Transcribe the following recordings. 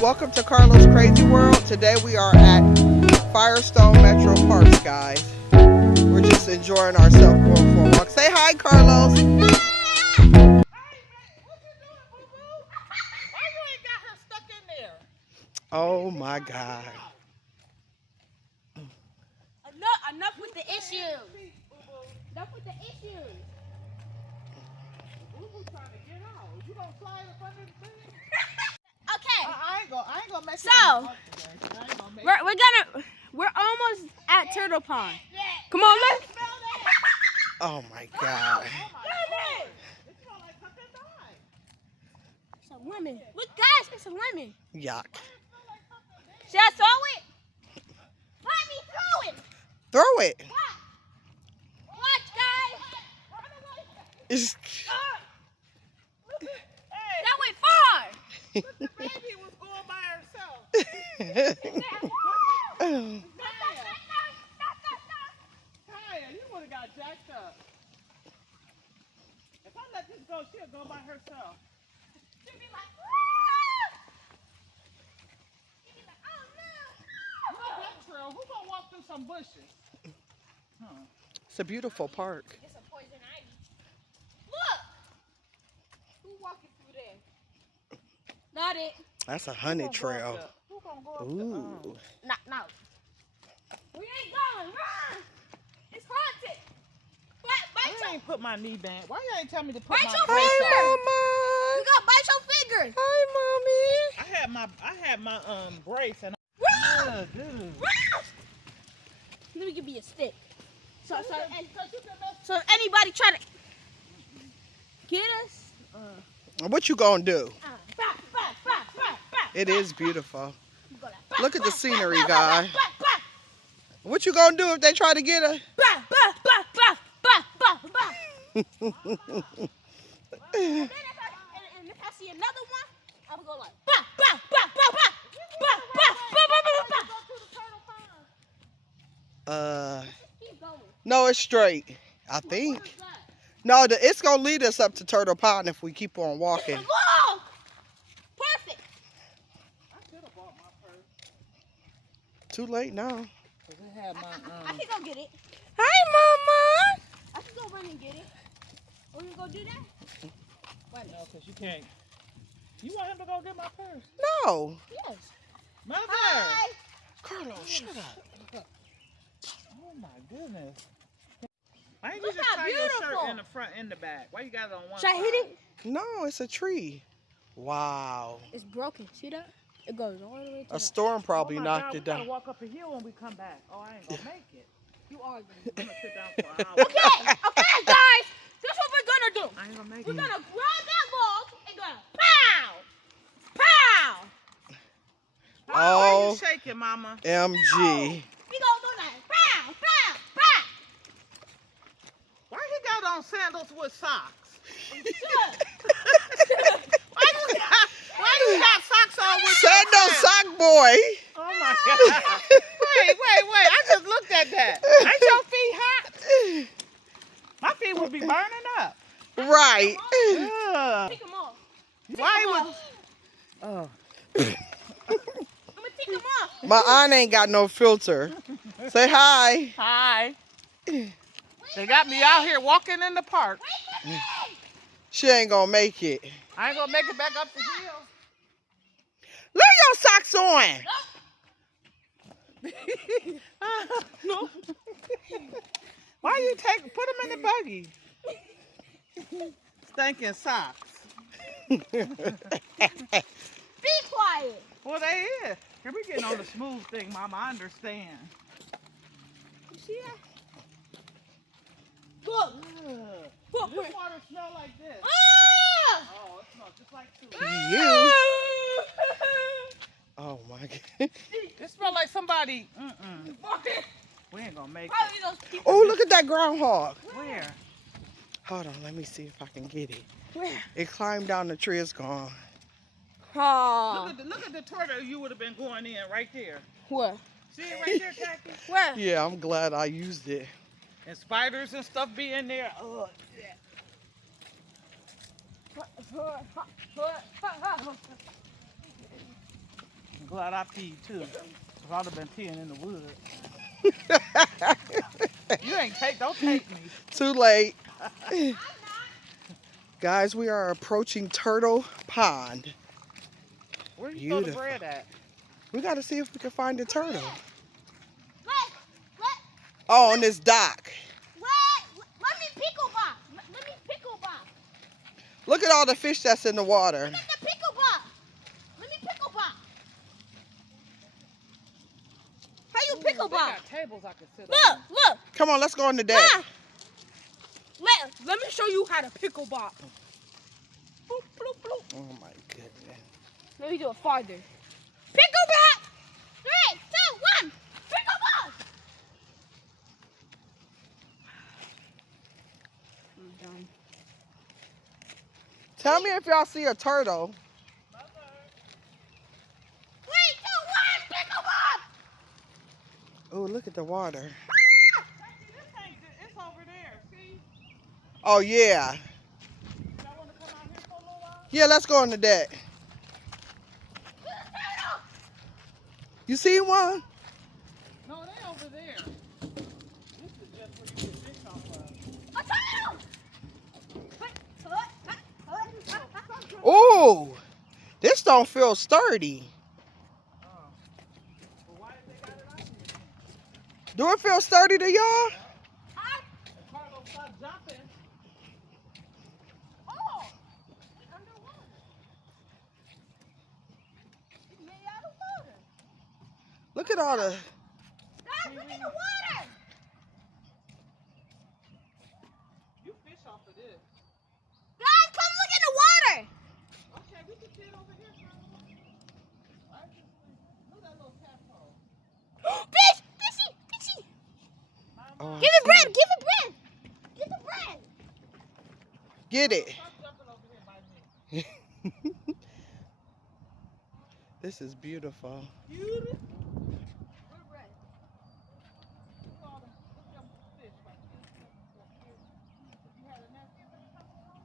Welcome to Carlos Crazy World. Today we are at Firestone Metro Parks, guys. We're just enjoying ourselves going for a walk. Say hi, Carlos. Oh my God. Enough with the issues. Enough with the issues. Okay. I ain't gonna make So, we're almost at Turtle Pond. Come on, let's. Oh my God. It's a lemon. Look, guys, it's a lemon. Yuck. Should I throw it? Let me throw it. Throw it. Watch, guys. It's... That went far. The baby was going by herself. Kaya, you would have got jacked up. If I let this go, she'll go by herself. She'll be like, woo! She'll be like, oh no. Look at that trail. Who's gonna walk through some bushes? It's a beautiful park. It's a poison ivy. Look. Who walking through there? Not it. That's a honey trail. Who gonna go up Ooh. No. We ain't going. Run. It's haunted. Bite I your. ain't put my knee back. Why you ain't tell me to put Bite my your brace finger. on? You got bite your finger. Hi, I had my brace and Run. dude. Run. Let me give you a stick. So anybody try to get us? Mommy. What you gonna do? Bah. It is beautiful. You go like, Look at the bah, scenery, bah, guy. bah, bah, What you gonna do if they try to get us? bah, bah. And then if I see another one, I'm gonna go like bah. Keep going. No, it's straight. I think. What is that? No, it's gonna lead us up to Turtle Pond if we keep on walking. Look! Perfect. I should have bought my purse. Too late now. Cause it had my I can go get it. Hi, Mama. I can go run and get it. Are we gonna go do that? Wait. No, cause you can't. You want him to go get my purse? No. Yes. Mother! Hi. Carlos, shut up. Oh my goodness. Why didn't Look you just how tie your shirt beautiful. in the front and the back? Why you got it on one Should I side? hit it? No, it's a tree. Wow. It's broken. See that? It goes all the way to A storm probably oh my knocked God, it we gotta down. walk up a hill when we come back. Oh, I ain't gonna make it. You are gonna. I'm gonna sit down for an hour. Okay, guys. This is what we're gonna do. I ain't gonna make We're it. gonna grab that log and go pow! Why are Oh. you shaking, Mama? MG. We gonna do that. Pow! Why he got on sandals with socks? Good. Why you got socks on with Sando sandals? sock boy. Oh my God. Wait. I just looked at that. Ain't your feet hot? My feet would be burning up. Right. Ugh. Take them off. Why would... Oh. I'm gonna take them off. My aunt ain't got no filter. Say hi. Hi. They got me out here walking in the park. She ain't gonna make it. I ain't gonna make it back up the hill. Leave your socks on. No. Why you put them in the buggy? Stinking socks. Be quiet. Well, they is. Here we getting on the smooth thing, Mama. I understand. You see that? Look. Ugh. This water smell like this. Ah! Oh, it smells just like soup. You. Oh my God. It smells like somebody. We ain't gonna make it. Probably those people. Oh, look at that groundhog. Where? Hold on, let me see if I can get it. Where? It climbed down the tree. It's gone. Oh. Look at the turtle you would have been going in right there. Where? See it right there, Jackie? Where? Yeah, I'm glad I used it. And spiders and stuff be in there. Oh, yeah. glad I peed too. Cause I'd have been peeing in the woods. You ain't don't take me. Too late. Guys, we are approaching Turtle Pond. Where you throw the Beautiful. bread at? We got to see if we can find a turtle. Let Oh, on this dock. me pickleball. Let me pickleball. Look at all the fish that's in the water. Look at the pickleball. Let me pickleball. How you They pickleball? got tables I can sit Look, on. look. Come on, let's go on the deck. Ma. Let me show you how to pickleball. Bloop, bloop, bloop. Oh my goodness. Let me do it farther. Pickleball. 3, 2, 1. Pickleball. I'm done. Tell me if y'all see a turtle. 3, 2, 1. Pickleball. Oh, look at the water. This ain't good. It's over there. See? Oh, yeah. Y'all want to come out here for a little while? Yeah, let's go on the deck. Turtle. You see one? No, they over there. This is just where you get fish off of. A turtle. Oh, this don't feel sturdy. Well, why did they got it out here? Do it feel sturdy to y'all? If Carlos stop jumping. Oh, it's underwater. It's made out of water. Look at all the... Guys, look at the water. You fish off of this. Guys, come look in the water. Okay, we can sit over here, Carlos. Right? Look at that little tadpole. Fish, fishy, fishy. Oh, I Give it see bread, give it bread. Give the bread. Get it. Stop jumping over here by me. This is beautiful. Beautiful. Where's bread? Look at all them fish right there. You had a napkin? Yeah, come look.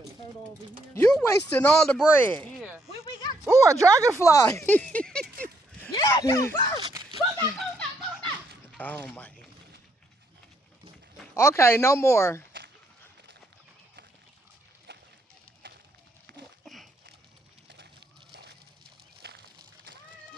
A whole bunch of 'em. You wasting all the bread. Yeah. We got Ooh, a dragonfly. Yeah, go back. Oh my. Okay, no more.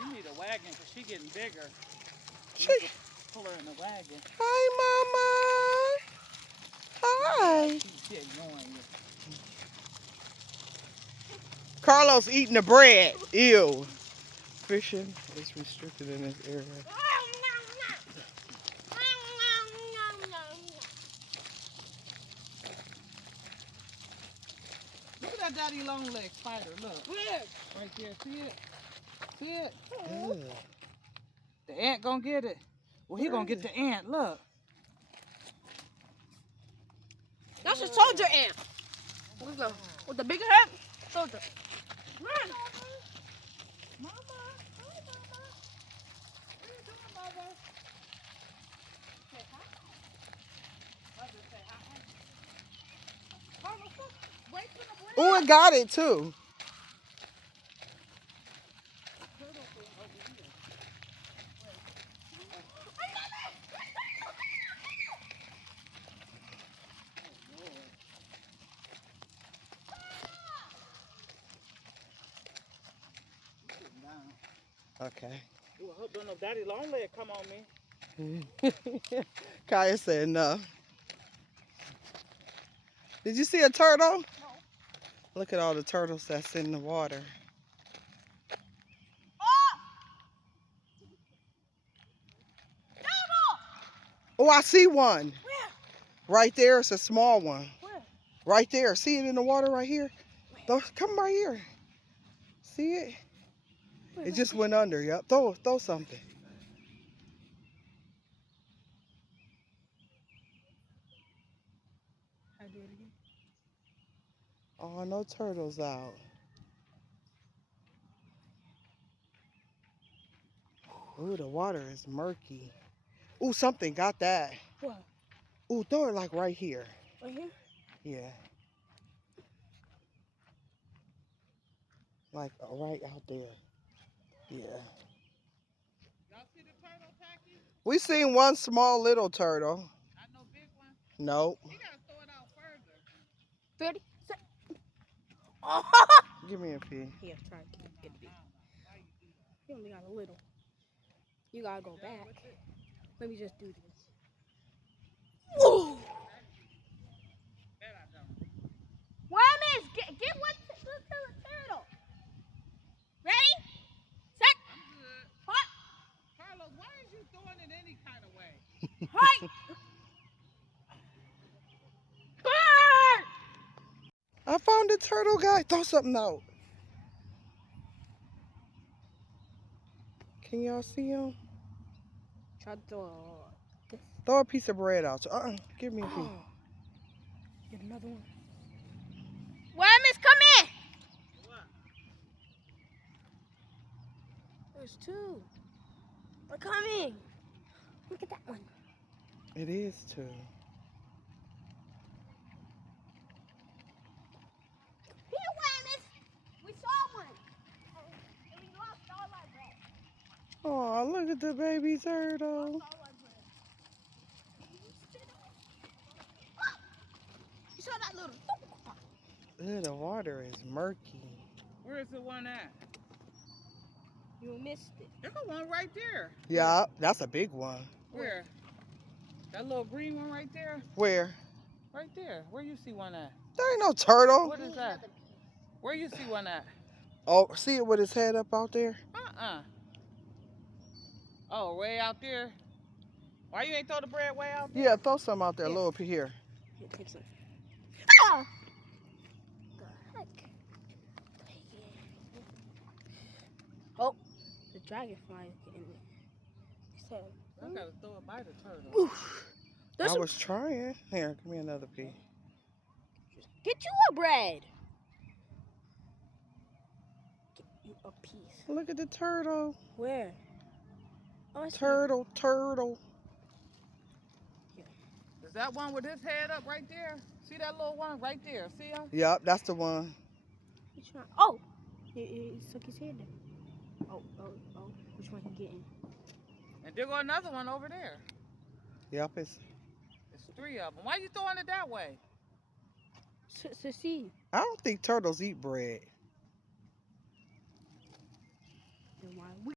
You need a wagon because she's getting bigger. You She- can pull her in the wagon. Hi, Mama. Hi. She's ignoring you. Carlos eating the bread. Ew. Fishing is restricted in this area. daddy long leg spider. Look. Where? Right there. See it? See it? Ugh. The ant gonna get it. Well, he gonna get the ant. Look. That's a soldier ant. With the bigger head, soldier. Run. Mama. Hi, Mama. What are you doing, Mother? Say hi. Mother, say hi. Mama, wait for the bread. Oh, it got it too. Okay. Ooh, I hope don't no daddy long leg come on me. Kaya said no. Did you see a turtle? No. Look at all the turtles that's in the water. Oh, I see one. Where? Right there. It's a small one. Where? Right there. See it in the water right here? Come right here. See it? It just went under. Yep. Throw something. I do it again. Oh, no turtles out. Ooh, the water is murky. Ooh, something got that. What? Ooh, throw it like right here. Right here? Yeah. Like right out there. Yeah. Y'all see the turtle, Tacky? We seen one small little turtle. Not no big one. Nope. You gotta throw it out further. 30 seconds. Oh! Give me a pea. Yeah, try to get it. You only got a little. You gotta go back. Let me just do this. Whoa! That I don't. Miss, get one to the turtle. Ready? Set. I'm good. Hot. Carlos, why is you throwing it any kind of way? Hot. I found the turtle guy. Throw something out. Can y'all see him? Try to throw this. Throw a piece of bread out. Give me a piece. Oh. Get another one. Miss, come here. What? There's two. They're coming. Look at that one. It is too. Here, Miss. We saw one. And we lost all our bread. Oh, look at the baby turtle. You saw that little. Ew, the water is murky. Where is the one at? You missed it. There's one right there. Yeah, that's a big one. Where? That little green one right there? Where? Right there. Where you see one at? There ain't no turtle. What is that? Where you see one at? Oh, see it with his head up out there? Oh, way out there? Why you ain't throw the bread way out there? Yeah, throw some out there, a Yeah. little up here. Here, take some. Ah! The heck? Oh, the dragonfly is getting me. So, I gotta throw it by the turtle. there's I some, was trying. Here, give me another piece. get you a bread. Get you a piece. Look at the turtle. Where? Oh, I see. Turtle. Is that one with his head up right there? See that little one right there? See him? Yep, that's the one. Which one? Oh, he stuck his head there. Oh. Which one he getting? And there go another one over there. Yep, it's. It's three of them. Why you throwing it that way? To see. I don't think turtles eat bread. Then why we